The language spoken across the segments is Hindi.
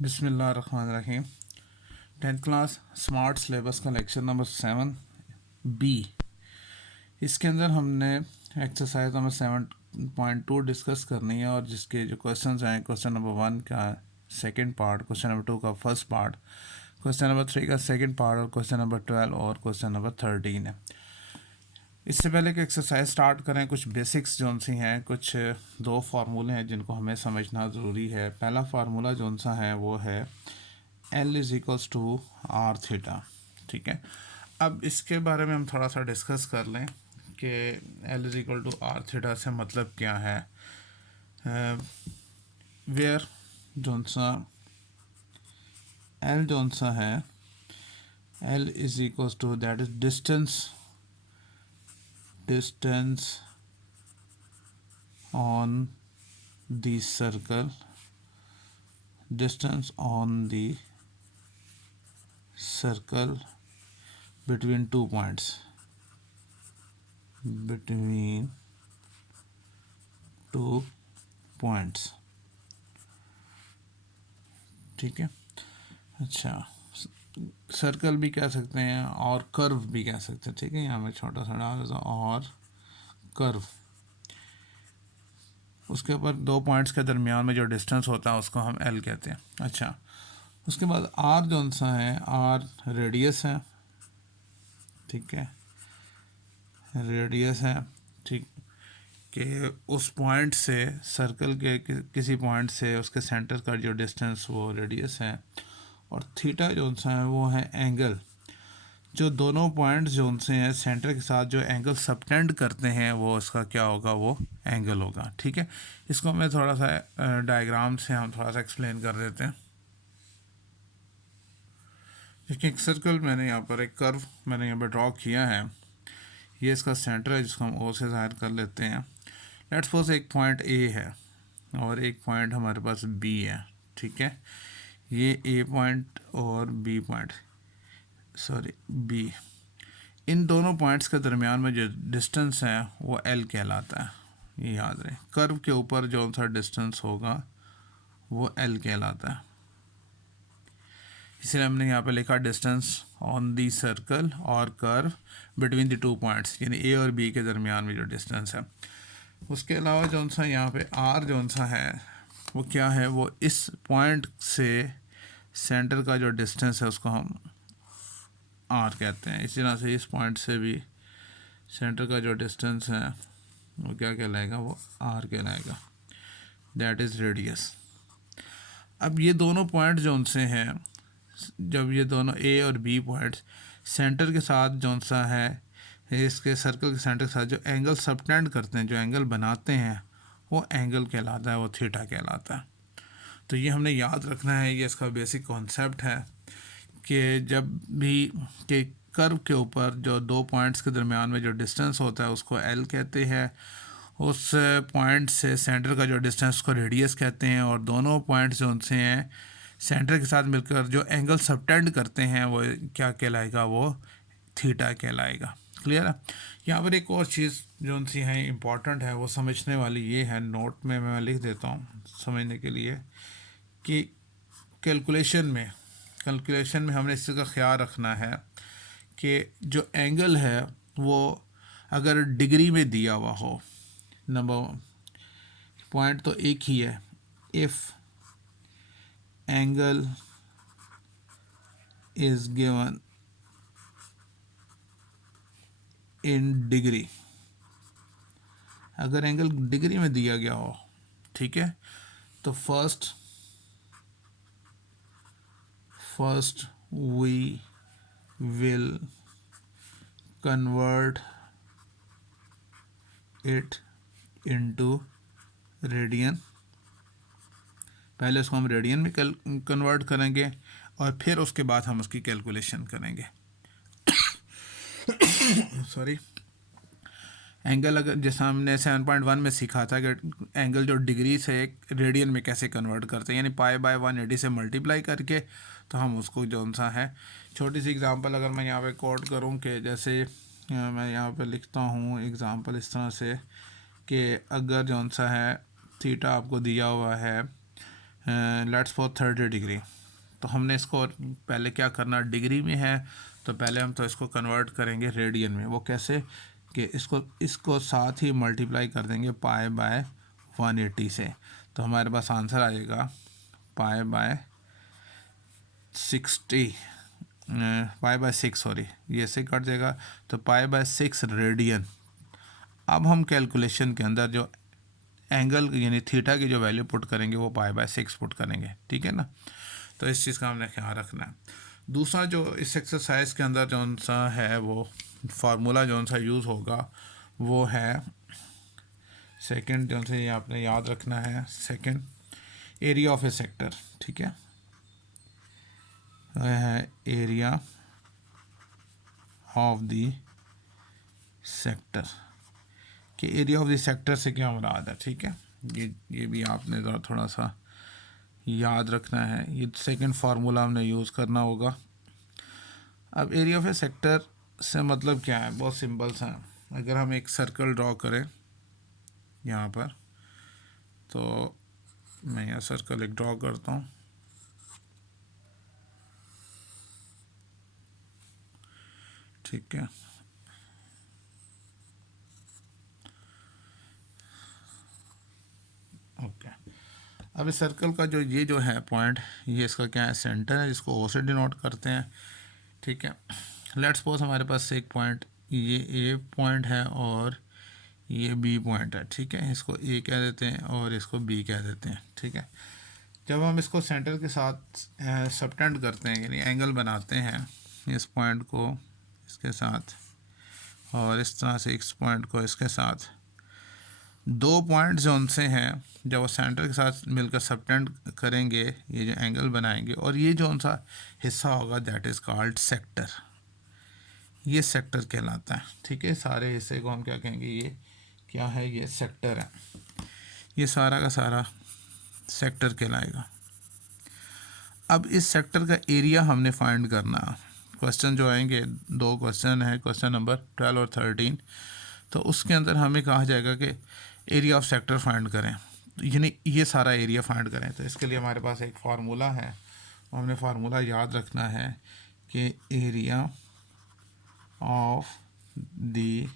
बिस्मिल्लाहिर्रहमानिर्रहीम। 10th क्लास स्मार्ट सिलेबस का लेक्चर नंबर 7 बी। इसके अंदर हमने एक्सरसाइज नंबर 7.2 डिस्कस करनी है और जिसके जो क्वेश्चंस हैं, क्वेश्चन नंबर 1 का सेकंड पार्ट, क्वेश्चन नंबर 2 का फर्स्ट पार्ट, क्वेश्चन नंबर 3 का सेकंड पार्ट और क्वेश्चन नंबर 12 और क्वेश्चन नंबर 13 है। इससे पहले कि एक्सरसाइज स्टार्ट करें, कुछ बेसिक्स जो सी हैं, कुछ दो फार्मूले हैं जिनको हमें समझना ज़रूरी है। पहला फार्मूला जो सा है वो है L is equals to r theta. ठीक है, अब इसके बारे में हम थोड़ा सा डिस्कस कर लें कि L is equal to r theta से मतलब क्या है। वेयर जो सा L जो सा है, L is equals to that is distance on the circle, distance on the circle between 2 points, between 2 points। ठीक है, अच्छा, सर्कल भी कह सकते हैं और कर्व भी कह सकते हैं। ठीक है, यहाँ मैं छोटा सा डाल देता हूँ, और कर्व, उसके ऊपर 2 पॉइंट्स के दरमियान में जो डिस्टेंस होता है उसको हम एल कहते हैं। अच्छा, उसके बाद आर जो सा है, आर रेडियस है। ठीक है, रेडियस है। ठीक, कि उस पॉइंट से, सर्कल के किसी पॉइंट से उसके सेंटर का जो डिस्टेंस वो रेडियस है। और थीटा जो सा है वो है एंगल, जो दोनों पॉइंट्स जो उनसे हैं सेंटर के साथ जो एंगल सबटेंड करते हैं वो इसका क्या होगा, वो एंगल होगा। ठीक है, इसको मैं थोड़ा सा डायग्राम से हम थोड़ा सा एक्सप्लेन कर देते हैं। देखिए, एक सर्कल मैंने यहाँ पर, एक कर्व मैंने यहाँ पर ड्रॉ किया है। ये इसका सेंटर है जिसको हम ओ से ज़ाहिर कर लेते हैं। लेट्स सपोज एक पॉइंट ए है और एक पॉइंट हमारे पास बी है। ठीक है, ये ए पॉइंट और बी पॉइंट, सॉरी बी, इन दोनों पॉइंट्स के दरमियान में जो डिस्टेंस है वो एल कहलाता है। ये याद रहे, कर्व के ऊपर जो सा डिस्टेंस होगा वो एल कहलाता है। इसलिए हमने यहाँ पे लिखा डिस्टेंस ऑन दी सर्कल और कर्व बिटवीन द 2 पॉइंट्स, यानी ए और बी के दरमियान में जो डिस्टेंस है। उसके अलावा जो सा यहाँ पे आर जो सा है वो क्या है, वो इस पॉइंट से सेंटर का जो डिस्टेंस है उसको हम आर कहते हैं। इसी तरह से इस पॉइंट से भी सेंटर का जो डिस्टेंस है वो क्या कहलाएगा, वो आर कहलाएगा, दैट इज़ रेडियस। अब ये दोनों पॉइंट जो उनसे हैं, जब ये दोनों ए और बी पॉइंट्स सेंटर के साथ जो सा है, इसके सर्कल के सेंटर के साथ जो एंगल सबटेंड करते हैं, जो एंगल बनाते हैं, वो एंगल कहलाता है, वो थीटा कहलाता है। तो ये हमने याद रखना है, ये इसका बेसिक कॉन्सेप्ट है कि जब भी कि कर्व के ऊपर जो 2 पॉइंट्स के दरमियान में जो डिस्टेंस होता है उसको एल कहते हैं, उस पॉइंट से सेंटर का जो डिस्टेंस को रेडियस कहते हैं, और दोनों पॉइंट्स जो उनसे हैं सेंटर के साथ मिलकर जो एंगल सबटेंड करते हैं वो क्या कहलाएगा, वो थीटा कहलाएगा। क्लियर है। यहाँ पर एक और चीज़ जो उनसी है इम्पॉर्टेंट है, वो समझने वाली ये है, नोट में मैं लिख देता हूँ समझने के लिए, कि कैलकुलेशन में हमने इस चीज़ का ख्याल रखना है कि जो एंगल है वो अगर डिग्री में दिया हुआ हो, नंबर पॉइंट तो एक ही है, if angle is given in degree, अगर एंगल डिग्री में दिया गया हो, ठीक है, तो first we will convert it into radian. पहले उसको हम रेडियन में कन्वर्ट करेंगे और फिर उसके बाद हम उसकी कैलकुलेशन करेंगे। सॉरी, एंगल अगर जैसा हमने 7.1 में सीखा था कि एंगल जो डिग्री से रेडियन में कैसे कन्वर्ट करते हैं, यानी पाई/180 से मल्टीप्लाई करके, तो हम उसको जो सा है, छोटी सी एग्जांपल अगर मैं यहाँ पे कोट करूँ कि जैसे मैं यहाँ पे लिखता हूँ एग्जांपल इस तरह से कि अगर जो सा है थीटा आपको दिया हुआ है लेट्स फॉर 30 डिग्री। तो हमने इसको पहले क्या करना, डिग्री में है तो पहले हम तो इसको कन्वर्ट करेंगे रेडियन में। वो कैसे कि इसको साथ ही मल्टीप्लाई कर देंगे पाई बाय 180 से, तो हमारे पास आंसर आएगा pi by 60, pi by 6 sorry, ये से कट जाएगा तो पाई बाय 6 रेडियन। अब हम कैलकुलेशन के अंदर जो एंगल यानी थीटा की जो वैल्यू पुट करेंगे वो पाई बाय 6 पुट करेंगे, ठीक है ना। तो इस चीज़ का हमने ख्याल रखना है। दूसरा जो इस एक्सरसाइज के अंदर जौन सा है वो फार्मूला जौन सा यूज़ होगा वो है सेकंड, जौन से ये आपने याद रखना है, second area of A sector, ठीक है, एरिया ऑफ द सेक्टर। कि एरिया ऑफ द सेक्टर से क्या मुराद है, ठीक है, ये भी आपने ज़रा थोड़ा सा याद रखना है। ये सेकंड फार्मूला हमने यूज़ करना होगा। अब एरिया ऑफ ए सेक्टर से मतलब क्या है, बहुत सिंपल सा है। अगर हम एक सर्कल ड्रॉ करें यहाँ पर, तो मैं यहाँ सर्कल एक ड्रॉ करता हूँ, ठीक है। ओके, अब इस सर्कल का जो ये जो है पॉइंट, ये इसका क्या है, सेंटर है, जिसको ओ से डिनोट करते हैं, ठीक है। लेट्स सपोज हमारे पास एक पॉइंट ये ए पॉइंट है और ये बी पॉइंट है, ठीक है। इसको ए कह देते हैं और इसको बी कह देते हैं, ठीक है। जब हम इसको सेंटर के साथ सबटेंड करते हैं यानी एंगल बनाते हैं इस पॉइंट को इसके साथ और इस तरह से इस पॉइंट को इसके साथ, दो पॉइंट जो उनसे हैं जब वो सेंटर के साथ मिलकर सबटेंड करेंगे ये जो एंगल बनाएंगे, और ये जो उनका हिस्सा होगा दैट इज़ कॉल्ड सेक्टर, ये सेक्टर कहलाता है, ठीक है। सारे हिस्से को हम क्या कहेंगे, ये क्या है, ये सेक्टर है, ये सारा का सारा सेक्टर कहलाएगा। अब इस सेक्टर का एरिया हमने फाइंड करना। क्वेश्चन जो आएंगे, दो क्वेश्चन है, क्वेश्चन नंबर 12 और 13, तो उसके अंदर हमें कहा जाएगा कि एरिया ऑफ सेक्टर फाइंड करें, यानी ये सारा एरिया फाइंड करें। तो इसके लिए हमारे पास एक फार्मूला है, हमने फार्मूला याद रखना है कि एरिया ऑफ द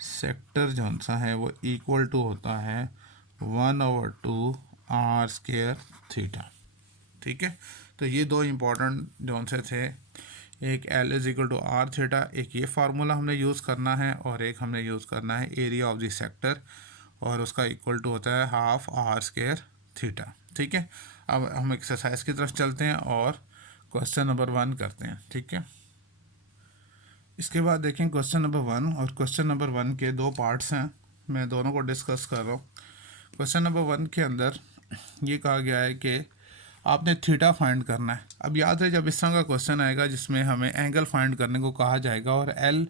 सेक्टर जौन सा है वो इक्वल टू होता है 1/2 आर स्क्वायर थीटा, ठीक है। तो ये दो इम्पोर्टेंट जौन से थे, एक L is equal to r theta, एक ये फार्मूला हमने यूज़ करना है, और एक हमने यूज़ करना है एरिया ऑफ द सेक्टर, और उसका इक्वल टू होता है हाफ आर स्क्वायर थीटा, ठीक है। अब हम एक्सरसाइज की तरफ चलते हैं और क्वेश्चन नंबर 1 करते हैं, ठीक है। इसके बाद देखें क्वेश्चन नंबर 1 और क्वेश्चन नंबर 1 के दो पार्ट्स हैं, मैं दोनों को डिस्कस कर रहा हूँ। क्वेश्चन नंबर 1 के अंदर ये कहा गया है कि आपने थीटा फाइंड करना है। अब याद है जब इस तरह का क्वेश्चन आएगा जिसमें हमें एंगल फाइंड करने को कहा जाएगा और एल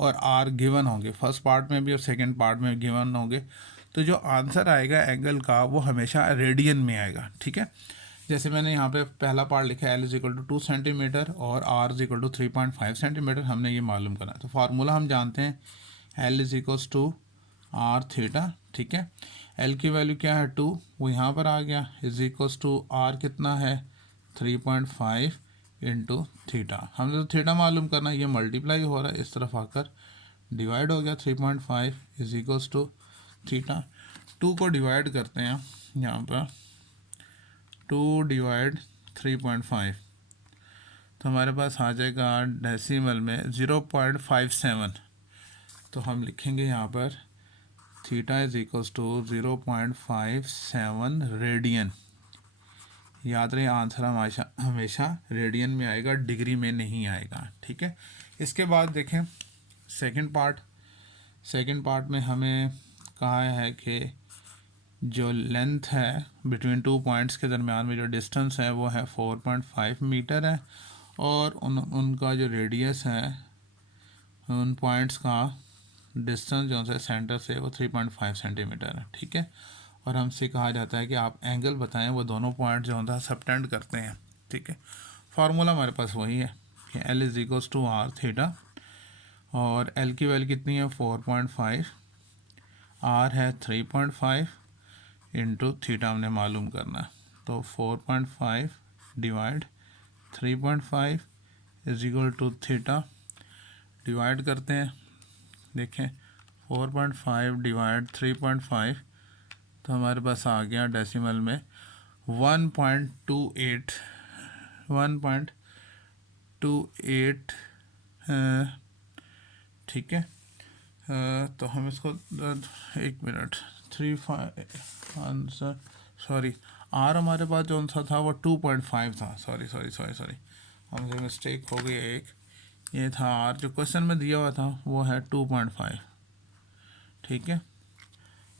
और आर गिवन होंगे, फर्स्ट पार्ट में भी और सेकंड पार्ट में गिवन होंगे, तो जो आंसर आएगा एंगल का वो हमेशा रेडियन में आएगा, ठीक है। जैसे मैंने यहाँ पे पहला पार्ट लिखा है L is equal to 2 centimetre और are is equal to 3.5 centimetre, हमने ये मालूम करना है। तो फार्मूला हम जानते हैं L is equals to r theta, ठीक है। एल की वैल्यू क्या है 2, वो यहाँ पर आ गया, इज इक्वल्स टू आर कितना है 3.5 इंटू थीटा। हमने तो थीटा मालूम करना, ये मल्टीप्लाई हो रहा है, इस तरफ आकर डिवाइड हो गया, 3.5 इज इक्वल्स टू थीटा। 2 को डिवाइड करते हैं यहाँ पर, 2 डिवाइड 3.5, तो हमारे पास आ जाएगा डेसिमल में 0.57। तो हम लिखेंगे यहाँ पर theta is equals to 0.57 radian. याद रहे आंसर हमेशा हमेशा रेडियन में आएगा, डिग्री में नहीं आएगा, ठीक है। इसके बाद देखें सेकंड पार्ट में हमें कहा है कि जो लेंथ है बिटवीन टू पॉइंट्स के दरमियान में जो डिस्टेंस है वो है 4.5 मीटर है, और उनका जो रेडियस है उन पॉइंट्स का डिस्टेंस जो है सेंटर से वो 3.5 सेंटीमीटर है, ठीक है। और हमसे कहा जाता है कि आप एंगल बताएं वो दोनों पॉइंट जो होता है सबटेंड करते हैं, ठीक है। फार्मूला हमारे पास वही है कि L is equals to r theta, और एल की वैल्यू कितनी है 4.5, आर है 3.5 इंटू थीटा हमने मालूम करना है, तो 4.5 divide 3.5 is equal to theta. Divide करते हैं, देखें 4.5 डिवाइड 3.5 तो हमारे पास आ गया डेसिमल में 1.28 1.28। ठीक है, तो हम इसको एक मिनट 3.5 आंसर, सॉरी आर हमारे पास जो सा था वो 2.5 था, सॉरी हमसे मिस्टेक हो गई एक, ये था आर जो क्वेश्चन में दिया हुआ था वो है 2.5। ठीक है,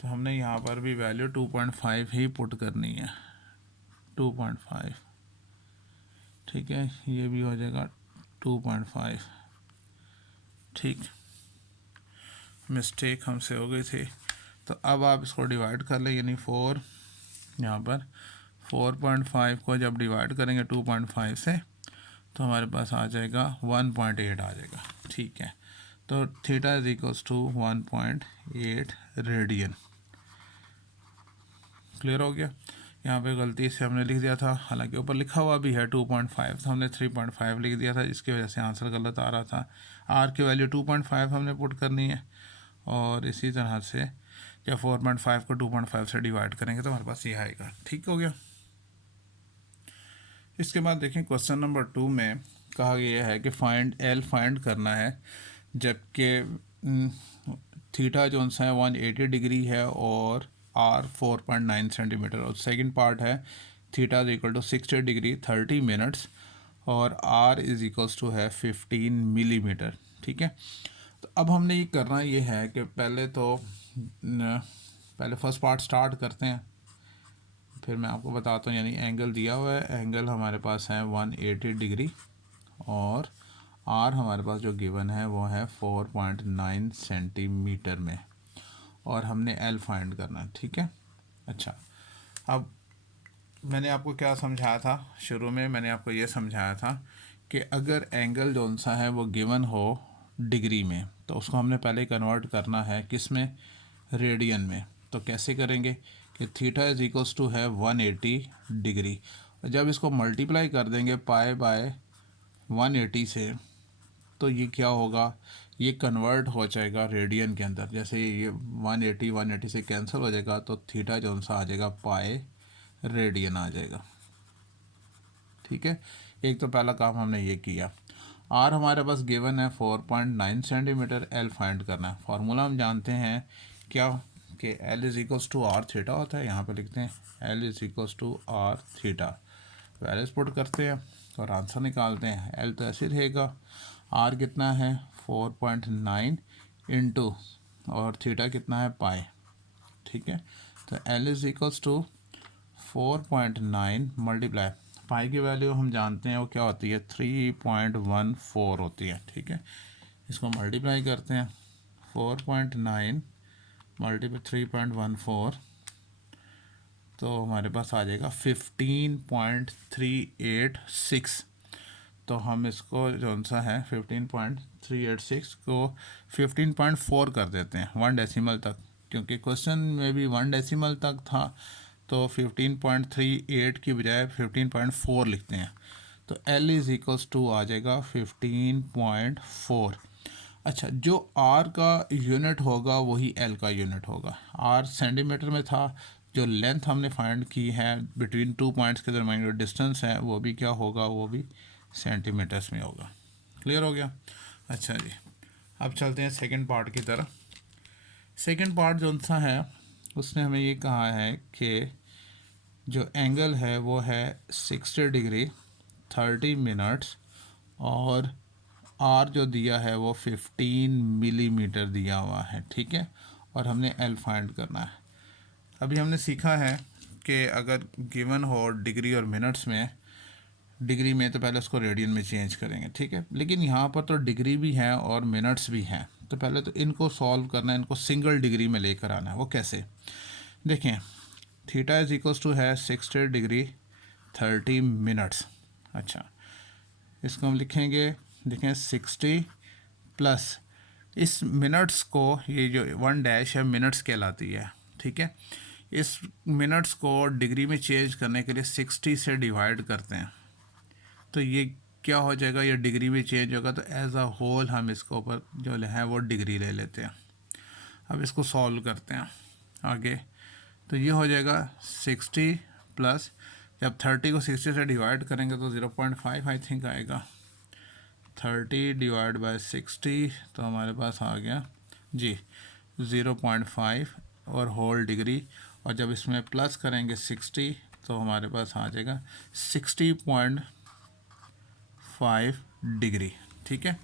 तो हमने यहाँ पर भी वैल्यू 2.5 ही पुट करनी है, 2.5। ठीक है, ये भी हो जाएगा 2.5। ठीक, मिस्टेक हमसे हो गई थी। तो अब आप इसको डिवाइड कर लें, यानी 4 यहाँ पर 4.5 को जब डिवाइड करेंगे 2.5 से तो हमारे पास आ जाएगा 1.8 आ जाएगा। ठीक है, तो theta is equals to 1.8 radian. Clear हो गया। यहाँ पे गलती से हमने लिख दिया था, हालांकि ऊपर लिखा हुआ भी है 2.5, तो हमने 3.5 लिख दिया था, इसकी वजह से आंसर गलत आ रहा था। आर की वैल्यू 2.5 हमने पुट करनी है, और इसी तरह से जब 4.5 को 2.5 से डिवाइड करेंगे तो हमारे पास ये आएगा। ठीक हो गया। इसके बाद देखें क्वेश्चन नंबर 2 में कहा गया है कि फाइंड एल फाइंड करना है, जबकि थीटा जो सा है 180 डिग्री है और आर 4.9 सेंटीमीटर, और सेकंड पार्ट है theta is equal to 60 degree 30 minutes और आर इज इक्वल्स टू है 15 मिलीमीटर। ठीक है, तो अब हमने ये करना ये है कि पहले फर्स्ट पार्ट स्टार्ट करते हैं, फिर मैं आपको बताता हूँ। यानी एंगल दिया हुआ है, एंगल हमारे पास है 180 डिग्री और आर हमारे पास जो गिवन है वो है 4.9 सेंटीमीटर में, और हमने एल फाइंड करना है। ठीक है, अच्छा, अब मैंने आपको क्या समझाया था, शुरू में मैंने आपको ये समझाया था कि अगर एंगल जो सा है वो गिवन हो डिग्री में तो उसको हमने पहले कन्वर्ट करना है किस में, रेडियन में। तो कैसे करेंगे कि थीटा इज इक्वल्स टू है 180 डिग्री, और जब इसको मल्टीप्लाई कर देंगे पाई बाय 180 से तो ये क्या होगा, ये कन्वर्ट हो जाएगा रेडियन के अंदर। जैसे ये 180 से कैंसिल हो जाएगा तो थीटा जो सा आ जाएगा पाई रेडियन आ जाएगा। ठीक है, एक तो पहला काम हमने ये किया। आर हमारे पास गिवन है 4.9 सेंटीमीटर, एल फाइंड करना है। फार्मूला हम जानते हैं क्या, कि L is equals to r theta होता है। यहाँ पे लिखते हैं L is equals to r theta, values put करते हैं और आंसर निकालते हैं। एल तो ऐसे रहेगा, आर कितना है 4.9 इंटू और थीटा कितना है पाई। ठीक है, तो L is equals to 4.9 multiply pi की वैल्यू हम जानते हैं वो क्या होती है 3.14 होती है। ठीक है, इसको मल्टीप्लाई करते हैं 4.9 मल्टीप्लाई 3.14 तो हमारे पास आ जाएगा 15.386। तो हम इसको जो सा है 15.386 को 15.4 कर देते हैं 1 डेसिमल तक, क्योंकि क्वेश्चन में भी 1 डेसिमल तक था, तो 15.38 की बजाय 15.4 लिखते हैं। तो L इज़ इक्वल्स टू आ जाएगा 15.4। अच्छा, जो R का यूनिट होगा वही L का यूनिट होगा। R सेंटीमीटर में था, जो लेंथ हमने फाइंड की है बिटवीन 2 पॉइंट्स के दरमियान जो डिस्टेंस है वो भी क्या होगा, वो भी सेंटीमीटर्स में होगा। क्लियर हो गया। अच्छा जी, अब चलते हैं सेकंड पार्ट की तरफ। सेकंड पार्ट जो सा है उसने हमें ये कहा है कि जो एंगल है वो है 60 डिग्री 30 मिनट्स और आर जो दिया है वो 15 मिलीमीटर दिया हुआ है। ठीक है, और हमने एल फाइंड करना है। अभी हमने सीखा है कि अगर गिवन हो डिग्री और मिनट्स में, डिग्री में तो पहले उसको रेडियन में चेंज करेंगे। ठीक है, लेकिन यहाँ पर तो डिग्री भी है और मिनट्स भी हैं, तो पहले तो इनको सॉल्व करना है, इनको सिंगल डिग्री में लेकर आना है। वो कैसे, देखें थीटा इज इक्वल्स टू है 60 डिग्री 30 मिनट्स। अच्छा, इसको हम लिखेंगे, देखें 60 प्लस इस मिनट्स को, ये जो 1 डैश है मिनट्स कहलाती है। ठीक है, इस मिनट्स को डिग्री में चेंज करने के लिए 60 से डिवाइड करते हैं, तो ये क्या हो जाएगा, ये डिग्री में चेंज होगा, तो एज अ होल हम इसको ऊपर जो है वो डिग्री ले लेते हैं। अब इसको सॉल्व करते हैं आगे, तो ये हो जाएगा 60 प्लस, जब 30 को 60 से डिवाइड करेंगे तो 0.5 आई थिंक आएगा, 30 डिवाइड बाय 60 तो हमारे पास आ गया जी 0.5 और होल डिग्री, और जब इसमें प्लस करेंगे 60 तो हमारे पास आ जाएगा 60.5 डिग्री। ठीक है,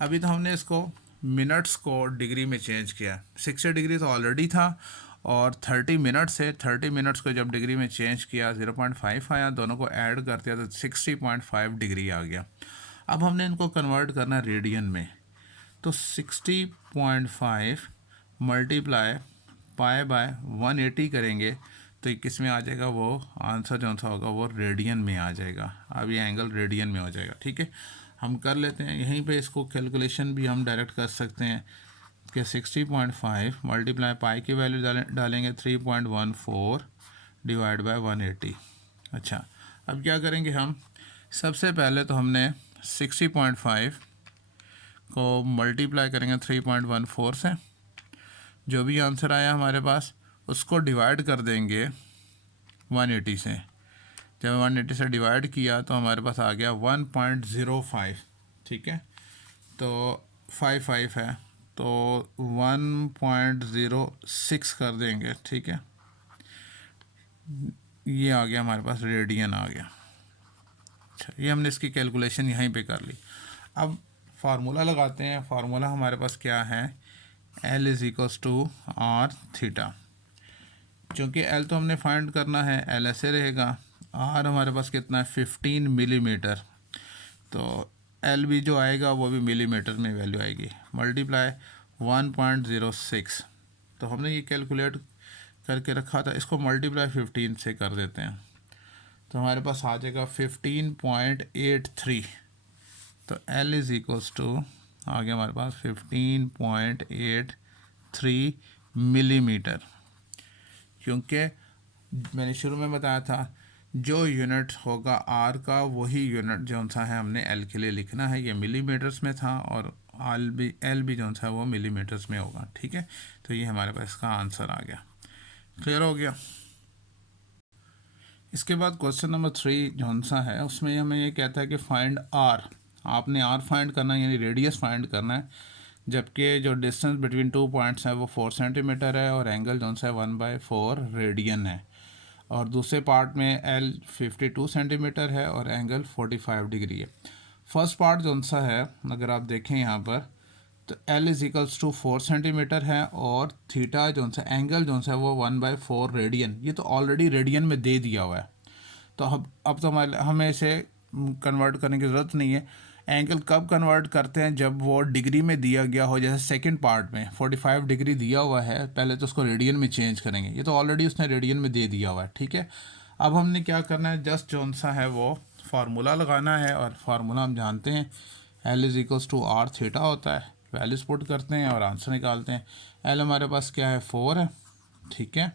अभी तो हमने इसको मिनट्स को डिग्री में चेंज किया, 60 डिग्री तो ऑलरेडी था, और 30 मिनट्स है, 30 मिनट्स को जब डिग्री में चेंज किया 0.5 आया, दोनों को ऐड कर दिया तो 60.5 डिग्री आ गया। अब हमने इनको कन्वर्ट करना है रेडियन में, तो 60.5 मल्टीप्लाई पाई बाय 180 करेंगे तो किस में आ जाएगा, वो आंसर जो सा होगा वो रेडियन में आ जाएगा। अब ये एंगल रेडियन में हो जाएगा। ठीक है, हम कर लेते हैं यहीं पे, इसको कैलकुलेशन भी हम डायरेक्ट कर सकते हैं कि 60.5 मल्टीप्लाई पाई की वैल्यू डालेंगे 3.14 डिवाइड बाय 180। अच्छा, अब क्या करेंगे हम, सबसे पहले तो हमने 60.5 को मल्टीप्लाई करेंगे 3.14 से, जो भी आंसर आया हमारे पास उसको डिवाइड कर देंगे 180 से। जब 180 से डिवाइड किया तो हमारे पास आ गया 1.05। ठीक है, तो 55 है तो 1.06 कर देंगे। ठीक है, ये आ गया हमारे पास, रेडियन आ गया। अच्छा, ये हमने इसकी कैलकुलेशन यहीं पे कर ली। अब फार्मूला लगाते हैं। फार्मूला हमारे पास क्या है, L is equals to r theta. चूँकि L तो हमने फाइंड करना है, L ऐसे रहेगा, R हमारे पास कितना है 15 मिलीमीटर, तो L भी जो आएगा वो भी मिलीमीटर में वैल्यू आएगी, मल्टीप्लाई 1.06। तो हमने ये कैलकुलेट करके रखा था, इसको मल्टीप्लाई 15 से कर देते हैं तो हमारे पास आ जाएगा 15.83। तो L इज़ इक्वल्स टू आ गया हमारे पास 15.83 मिलीमीटर, क्योंकि मैंने शुरू में बताया था जो यूनिट होगा आर का वही यूनिट जो सा है हमने एल के लिए लिखना है। ये मिलीमीटर्स में था और एल भी जो सा है वो मिलीमीटर्स में होगा। ठीक है, तो ये हमारे पास इसका आंसर आ गया। क्लियर हो गया। इसके बाद क्वेश्चन नंबर 3 जो सा है उसमें हमें ये कहता है कि फाइंड आर। आपने आर फाइंड करना है, यानी रेडियस फाइंड करना है, जबकि जो डिस्टेंस बिटवीन 2 पॉइंट्स है वो 4 सेंटीमीटर है और एंगल जो सा है 1/4 रेडियन है, और दूसरे पार्ट में एल 52 सेंटीमीटर है और एंगल 45 डिग्री है। फर्स्ट पार्ट जो सा है अगर आप देखें यहाँ पर, तो L is equals to 4 centimetre है और थीटा जो सा एंगल जो सा है वो 1/4 रेडियन, ये तो ऑलरेडी रेडियन में दे दिया हुआ है। तो अब तो हमें इसे कन्वर्ट करने की ज़रूरत नहीं है। एंगल कब कन्वर्ट करते हैं, जब वो डिग्री में दिया गया हो, जैसे सेकंड पार्ट में 45 डिग्री दिया हुआ है, पहले तो उसको रेडियन में चेंज करेंगे, ये तो ऑलरेडी उसने रेडियन में दे दिया हुआ है। ठीक है, अब हमने क्या करना है, जस्ट जो सा है वो फार्मूला लगाना है, और फार्मूला हम जानते हैं L is equals to r theta होता है। वैल्यूज पुट करते हैं और आंसर निकालते हैं। एल हमारे पास क्या है 4 है, ठीक है,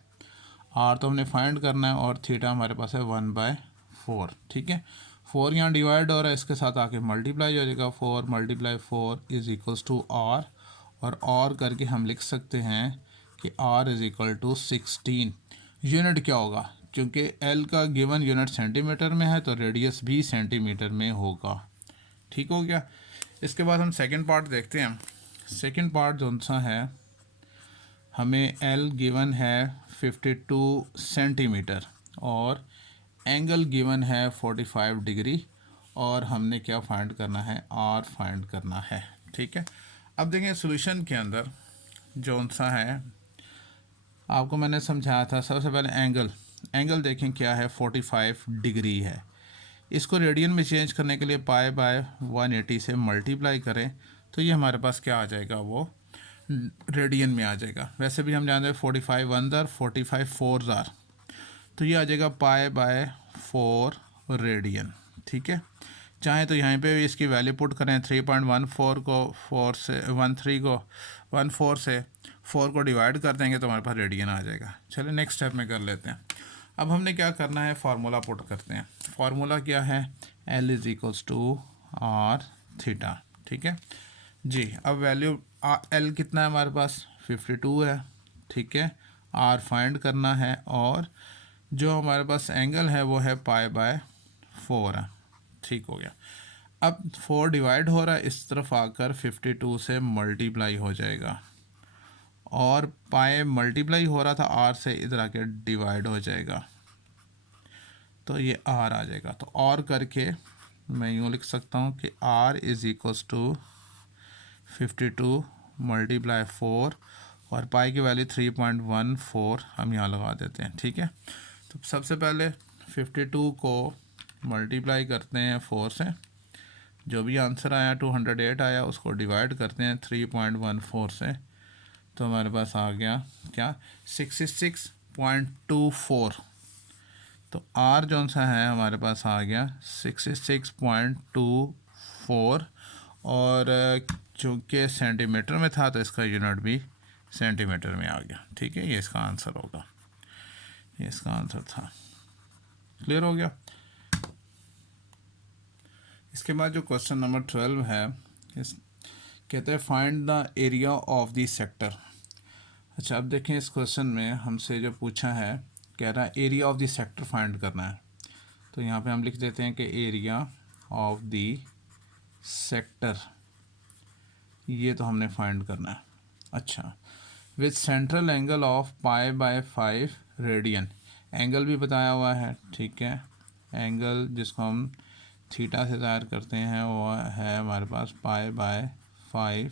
आर तो हमने फाइंड करना है और थीटा हमारे पास है 1/4। ठीक है, 4 यहाँ डिवाइड हो रहा है, इसके साथ आके मल्टीप्लाई हो जाएगा, 4 × 4 इज़ इक्वल्स टू आर, और करके हम लिख सकते हैं कि r is equal to 16। Unit क्या होगा, क्योंकि एल का गिवन यूनिट सेंटीमीटर में है तो रेडियस भी सेंटीमीटर में होगा। ठीक हो गया। इसके बाद हम सेकंड पार्ट देखते हैं। सेकंड पार्ट जो सा है, हमें एल गिवन है 52 सेंटीमीटर और एंगल गिवन है 45 डिग्री, और हमने क्या फाइंड करना है, आर फाइंड करना है। ठीक है, अब देखें सॉल्यूशन के अंदर जो सा है आपको मैंने समझाया था, सबसे पहले एंगल देखें क्या है, 45 डिग्री है। इसको रेडियन में चेंज करने के लिए पाई बाय 180 से मल्टीप्लाई करें तो ये हमारे पास क्या आ जाएगा, वो रेडियन में आ जाएगा। वैसे भी हम जानते हैं 45 1 45 4 तो ये आ जाएगा पाई बाय 4 रेडियन। ठीक है, चाहे तो यहाँ पे भी इसकी वैल्यू पुट करें, 3.14 को 4 से 13 को 14 से 4 को डिवाइड कर देंगे तो हमारे पास रेडियन आ जाएगा। चलिए नेक्स्ट स्टेप में कर लेते हैं। अब हमने क्या करना है, फार्मूला पुट करते हैं। फार्मूला क्या है, L is equals to r theta, ठीक है जी। अब वैल्यू L कितना है हमारे पास, 52 है, ठीक है। R फाइंड करना है और जो हमारे पास एंगल है वो है π/4 है, ठीक हो गया। अब 4 डिवाइड हो रहा है, इस तरफ आकर 52 से मल्टीप्लाई हो जाएगा और पाए मल्टीप्लाई हो रहा था आर से, इधर आके डिवाइड हो जाएगा तो ये आर आ जाएगा। तो और करके मैं यूँ लिख सकता हूँ कि r is equals to 52 multiply 4 और पाई की वैल्यू 3.14 हम यहाँ लगा देते हैं, ठीक है। तो सबसे पहले 52 को मल्टीप्लाई करते हैं 4 से, जो भी आंसर आया 208 आया, उसको डिवाइड करते हैं 3.14 से, तो हमारे पास आ गया क्या, 66.24। तो आर जौन सा है हमारे पास आ गया 66.24 और चूँकि सेंटीमीटर में था तो इसका यूनिट भी सेंटीमीटर में आ गया, ठीक है। ये इसका आंसर होगा, ये इसका आंसर था। क्लियर हो गया। इसके बाद जो क्वेश्चन नंबर 12 है, इस कहते हैं find the area of the sector. अच्छा, अब देखें इस क्वेश्चन में हमसे जो पूछा है, कह रहा है area of the sector find करना है। तो यहाँ पे हम लिख देते हैं कि एरिया ऑफ द सेक्टर, ये तो हमने फाइंड करना है। अच्छा, with central angle of π/5 radian, angle भी बताया हुआ है, ठीक है। एंगल जिसको हम थीटा से ज़ाहिर करते हैं वो है हमारे पास π/5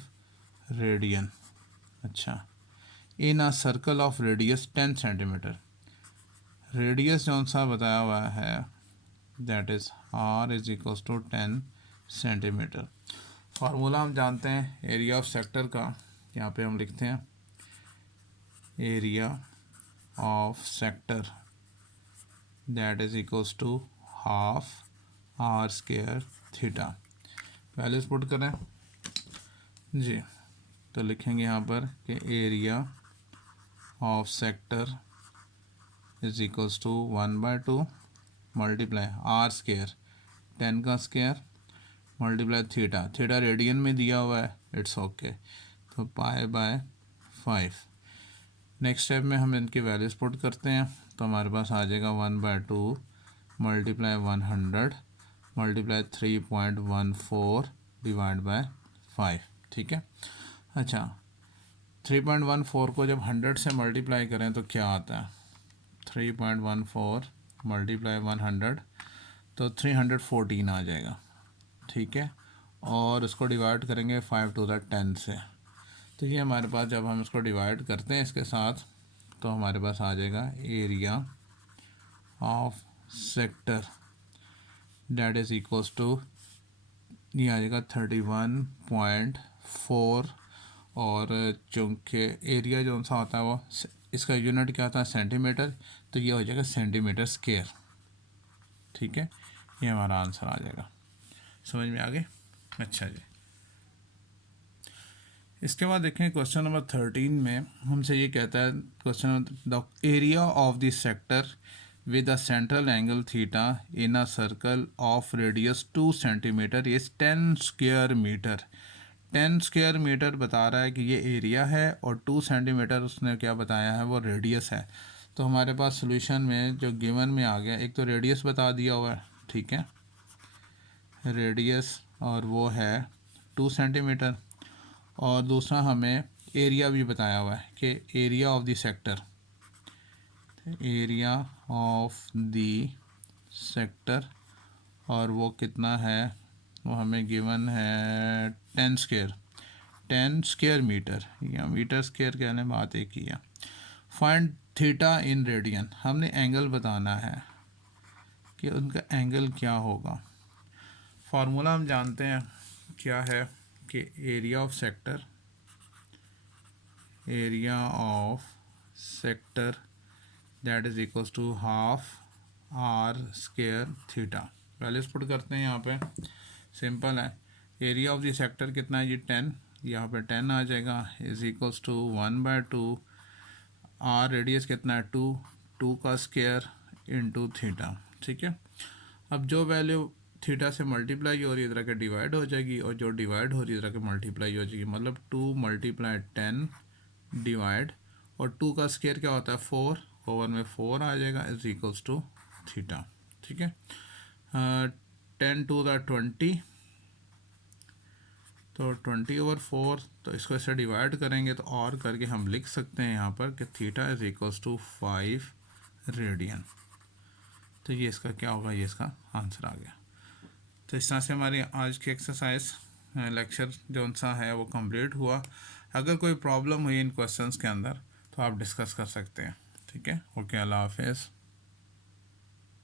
रेडियन। अच्छा, in a circle of radius 10 centimetre, radius जौन सा बताया हुआ है that is r is equals to 10 centimetre. Formula हम जानते हैं एरिया ऑफ सेक्टर का, यहाँ पे हम लिखते हैं area of sector that is equals to half r square theta. Values put करें जी, तो लिखेंगे यहाँ पर कि area of sector is equals to 1/2 multiply r square 10 का square multiply theta, theta radian में दिया हुआ है, इट्स ओके, तो π/5। नेक्स्ट स्टेप में हम इनकी वैल्यूज पुट करते हैं तो हमारे पास आ जाएगा 1/2 मल्टीप्लाई 100 मल्टीप्लाई 3.14 डिवाइड बाय 5, ठीक है। अच्छा, 3.14 को जब 100 से मल्टीप्लाई करें तो क्या आता है, 3.14 मल्टीप्लाई 100 तो 314 आ जाएगा, ठीक है। और इसको डिवाइड करेंगे 5 टू द 10 से, तो ये हमारे पास जब हम इसको डिवाइड करते हैं इसके साथ तो हमारे पास आ जाएगा area of sector that is equals to, ये आ जाएगा 31.4 और चूँकि एरिया जो सा होता है वो इसका यूनिट क्या होता है सेंटीमीटर, तो ये हो जाएगा सेंटीमीटर स्क्वायर, ठीक है। ये हमारा आंसर आ जाएगा। समझ में आ गए। अच्छा जी, इसके बाद देखें क्वेश्चन नंबर 13 में हमसे ये कहता है question, the area of the sector with a central angle theta in a circle of radius 2 centimetre is 10 square metre. 10 square metre बता रहा है कि ये एरिया है और 2 सेंटीमीटर उसने क्या बताया है वो रेडियस है। तो हमारे पास सोल्यूशन में जो गिवन में आ गया, एक तो रेडियस बता दिया हुआ है, ठीक है, रेडियस और वो है 2 सेंटीमीटर, और दूसरा हमें एरिया भी बताया हुआ है कि area of the sector, area of the sector और वो कितना है, वो हमें गिवन है 10 स्क्वायर मीटर, या मीटर स्क्वायर कहने बात एक ही है। फाइंड थीटा इन रेडियन, हमने एंगल बताना है कि उनका एंगल क्या होगा। फार्मूला हम जानते हैं क्या है कि area of sector that is equals to half r square theta. Values put करते हैं यहाँ पे, सिंपल है। एरिया ऑफ द सेक्टर कितना है जी 10, यहाँ पे 10 आ जाएगा, is equals to 1/2, r radius कितना है 2, 2 का स्क्वायर इंटू थीटा, ठीक है। अब जो वैल्यू थीटा से मल्टीप्लाई हो रही है इधर के डिवाइड हो जाएगी, और जो डिवाइड हो रही है इधर के मल्टीप्लाई हो जाएगी, मतलब 2 × 10 डिवाइड, और 2 का स्क्वायर क्या होता है 4, ओवर में 4 आ जाएगा, इज इक्वल्स टू थीटा, ठीक है। 10 × 20, तो 20/4, तो इसको ऐसे डिवाइड करेंगे तो और करके हम लिख सकते हैं यहाँ पर कि theta is equals to 5 radian. तो ये इसका क्या होगा, ये इसका आंसर आ गया। तो इस तरह से हमारी आज की एक्सरसाइज लेक्चर जो सा है वो कंप्लीट हुआ। अगर कोई प्रॉब्लम हुई इन क्वेश्चंस के अंदर तो आप डिस्कस कर सकते हैं, ठीक है। ओके, अल्लाह हाफिज़।